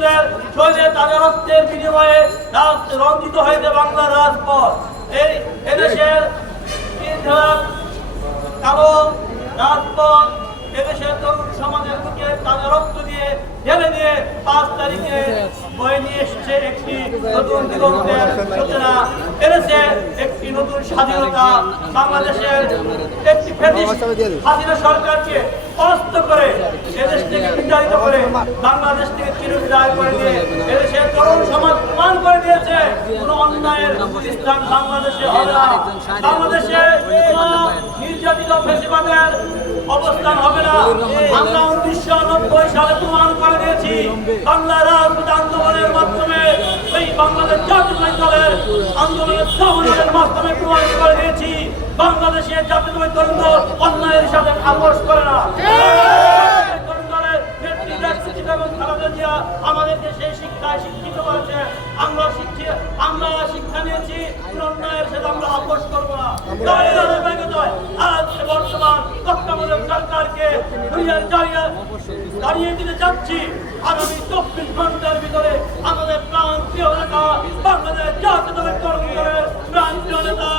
হিন্দুদের শরীরে তাদের রক্তের বিনিময়ে রঞ্জিত হয়েছে বাংলার রাজপথ। এদেশের কালো রাজপথ এদেশের তরুণ সমাজের বুকে তাদের রক্ত দিয়ে ঢেলে দিয়ে 5 তারিখে বয়ে নিয়ে এসছে একটি নতুন দিগন্তের সূচনা। এদেশে একটি নতুন স্বাধীনতা। বাংলাদেশের একটি হাসিনা সরকারকে পরাস্ত করে এদেশ থেকে বিতাড়িত করে বাংলাদেশ থেকে চিরবিদায় করে দিয়ে এদেশের তরুণ সমাজ প্রমাণ করে দিয়েছে কোনো অন্যায়ের স্থান বাংলাদেশে হবে না। বাংলাদেশে নির্যাতিত ফ্যাসিবাদের অবস্থান হবে না। আমরা 1990 সালে প্রমাণ করে দিয়েছি বাংলার রাজপথ আন্দোলনের মাধ্যমে, এই বাংলাদেশ জাতীয়তাবাদী দলের আন্দোলনের মাধ্যমে প্রমাণ করে দিয়েছি বাংলাদেশের জাতীয়তাবাদী তরুণ দল অন্যায়ের সাথে আপোষ করে না। তরুণ দলের নেত্রী এবং খালেদা জিয়া আমাদেরকে সেই শিক্ষায় শিক্ষিত করেছে। আমরা শিক্ষা নিয়েছি অন্যায়ের সাথে আমরা আপোষ করবো না। আজ বর্তমান তত্ত্বাবধায়ক সরকারকে দাঁড়িয়ে দিতে যাচ্ছি। আগামী 24 ঘন্টার ভিতরে আমাদের প্রাণ প্রিয় নেতা বাংলাদেশ জাতীয়তাবাদী তরুণ দলের প্রাণ প্রিয় নেতা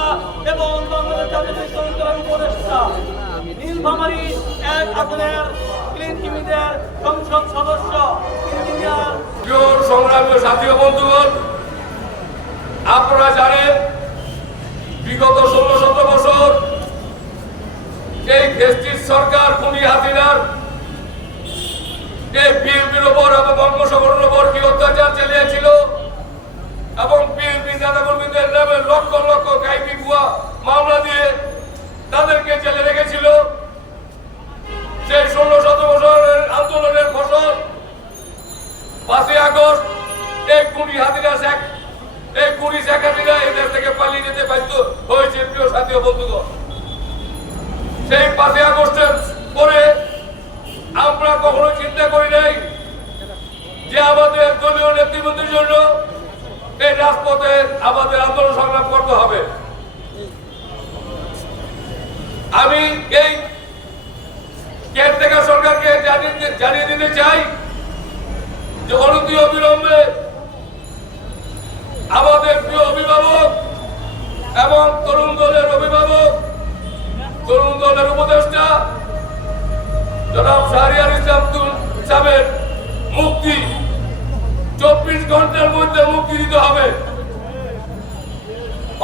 এবং বাংলাদেশ জাতীয়তাবাদী তরুণ দলের উপদেষ্টা নীলফামারী 1 আসনের ক্লিনকিমিদের সংসদ সদস্য ইঞ্জিনিয়ার সংগ্রামী সাথী বন্ধুগণ, আপনারা জানেন বিগত 16-17 বছর এই ফ্যাসিস্ট সরকার খুনি হাসিনার এই বিএনপির উপর এবং বঙ্গোপসাগরের উপর কি অত্যাচার চালিয়েছিল এবং বিএনপি নেতাকর্মীদের নামে লক্ষ লক্ষ গাইবি ভুয়া মামলা দিয়ে তাদেরকে জেলে রেখেছিল। সেই 16-17 বছরের আন্দোলনের ফসল 5ই আগস্ট এই খুনি হাসিনা শেখ হাসিনা এই দেশ থেকে পালিয়ে যেতে বাধ্য হয়েছে। প্রিয় সাথী বন্ধুগণ, সেই 5ই আগস্টের পরে আমরা কখনো চিন্তা করি নাই যে আমাদের দলীয় নেতৃবৃন্দের জন্য এই রাজপথে আমাদের আন্দোলন সংগ্রাম করতে হবে। আমি এই কেয়ারটেকার সরকারকে জানিয়ে দিতে চাই যে অনতি অবিলম্বে আমাদের প্রিয় অভিভাবক এবং তরুণ দলের অভিভাবক, তরুণ দলের উপদেষ্টা জনাব শাহরিয়ার ইসলাম সাহেবের মুক্তি 24 ঘন্টার মধ্যে মুক্তি দিতে হবে।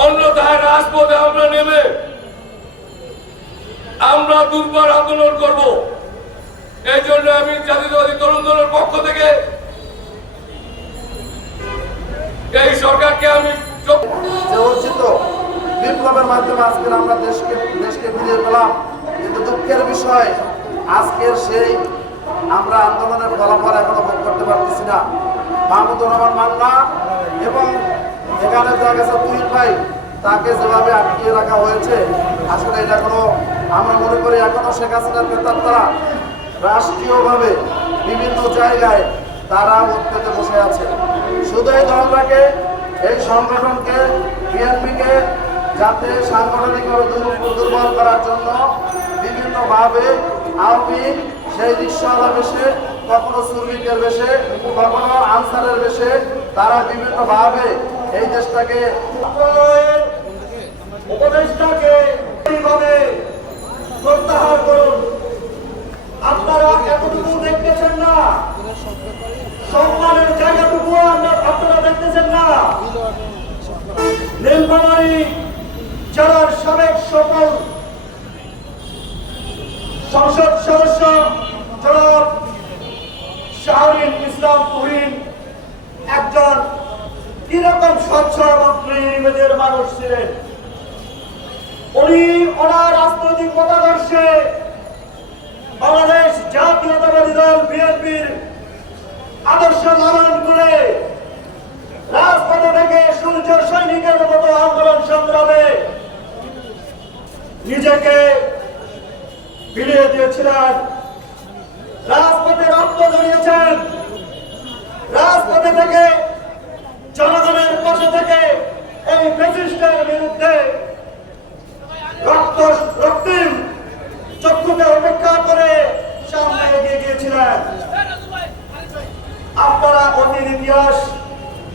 অন্যথায় রাজপথে আমরা নেমে আমরা দুর্বার আন্দোলন করব। এই জন্য আমি জাতীয়তাবাদী তরুণ দলের পক্ষ থেকে এই সরকারকে আমি অর্জিত বিপ্লবের মাধ্যমে আজকের আমরা দেশকে ফিরিয়ে পেলাম। কিন্তু দুঃখের বিষয় আজকের সেই আমরা আন্দোলনের ফলাফল এখনো ভোগ করতে পারতেছি না। মাহমুদুর রহমান মান্না এবং এখানে দেখা গেছে তুহিন ভাই, তাকে যেভাবে আটকিয়ে রাখা হয়েছে, আসলে এটা কোনো, আমরা মনে করি এখনো শেখ হাসিনার নেতারা রাষ্ট্রীয়ভাবে বিভিন্ন জায়গায় তারা উৎপেতে বসে আছে। শুধু এই দলটাকে, এই সংগঠনকে, বিএনপিকে যাতে সাংগঠনিকভাবে দুর্বল করার জন্য বিভিন্নভাবে আওয়ামী সেই রিকশাওয়ালা বেশে, কখনো শ্রমিকের বেশে, কখনো আনসারের বেশে তারা বিভিন্নভাবে এই দেশটাকে উপদেষ্টাকে এইভাবে প্রত্যাহার করুন। আপনারা এতটুকু দেখতেছেন না, সম্মানের জায়গাটুকু আপনারা দেখতেছেন না। নীলফামারী জেলার সাবেক সফল সংসদ সদস্য জনাব শাহরিয়ার ইসলাম তুহিন একজন কিরকম স্বচ্ছ এবং নির্মমের মানুষ ছিলেন। উনি ওনার রাজনৈতিক মতাদর্শে বাংলাদেশ জাতীয়তাবাদী দল বিএনপির আদর্শ লালন করে রাজপথে থেকে সূর্য সৈনিকের মতো আন্দোলন সংগ্রামে নিজেকে বিলিয়ে দিয়েছিলেন। রাজপথে রক্ত ঝরিয়েছেন। রাজপথে থেকে জনগণের পাশে থেকে এই ফ্যাসিস্টের বিরুদ্ধে রক্তিম চক্ষুকে উপেক্ষা করে সামনে এগিয়ে গিয়েছিলেন। আপনারা আজকের ইতিহাস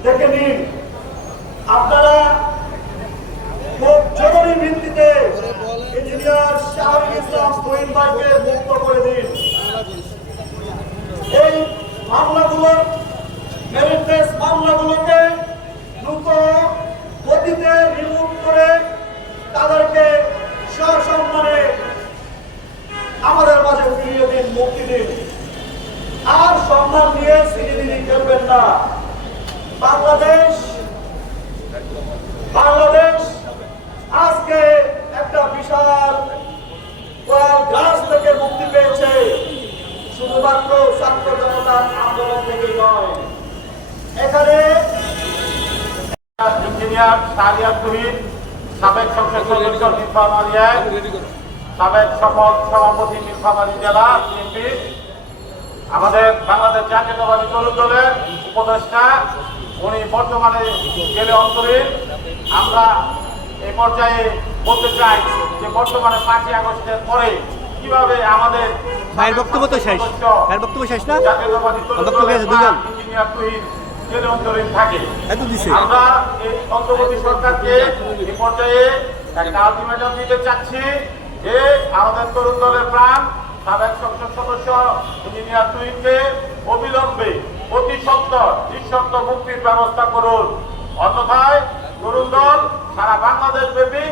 দেখে নিন। আপনারা খুব জরুরি ভিত্তিতে ইঞ্জিনিয়ার শাহরুল ইসলাম তুহিন ভাইকে মুক্ত করে দিন। এই মামলাগুলো মেরিট বেস মামলাগুলোকে দ্রুত গতিতে রিমুভ করে তাদেরকে সসম্মানে আমাদের মাঝে ফিরিয়ে দিন, মুক্তি দিন। আর সম্মান নিয়ে সিনেমিনি খেলবেন না। বাংলাদেশ আজকে একটা বিশাল গাছ থেকে মুক্তি পেয়েছে, শুধুমাত্র ছাত্র জনতার আন্দোলন থেকে নয়। এখানে ইঞ্জিনিয়ার শাহরিয়ার তুহিন, সাবেক সংসদ সদস্য নীলফামারী, সাবেক সভাপতি নীলফামারী জেলা বিএনপি, আমাদের বাংলাদেশ জাতীয়তাবাদী তরুণ দলের উপদেষ্টা, উনি বর্তমানে জেলে অন্তরীণ। আমরা এই পর্যায়ে বলতে চাই যে বর্তমানে 5ই আগস্টের পরে কিভাবে আমাদের ভাইয়ের বক্তব্য তো শেষ, ভাইয়ের বক্তব্য শেষ না, জাতীয়তাবাদী তরুণ বক্তব্য দলের আছে দুজন। ইঞ্জিনিয়ার তুহিন জেলে অন্তরীণ থাকে। এত দিছে। আমরা এই অন্তর্বর্তী সরকারকে এই পর্যায়ে একটা আলটিমেটাম দিতে চাচ্ছি যে আমাদের তরুণ দলের প্রাণ সাবেক সংসদ সদস্য ইঞ্জিনিয়ার তুহিনকে অবিলম্বে অতি সত্বর নিঃশর্ত মুক্তির ব্যবস্থা করুন, অন্যথায় তরুণ দল সারা বাংলাদেশ ব্যাপী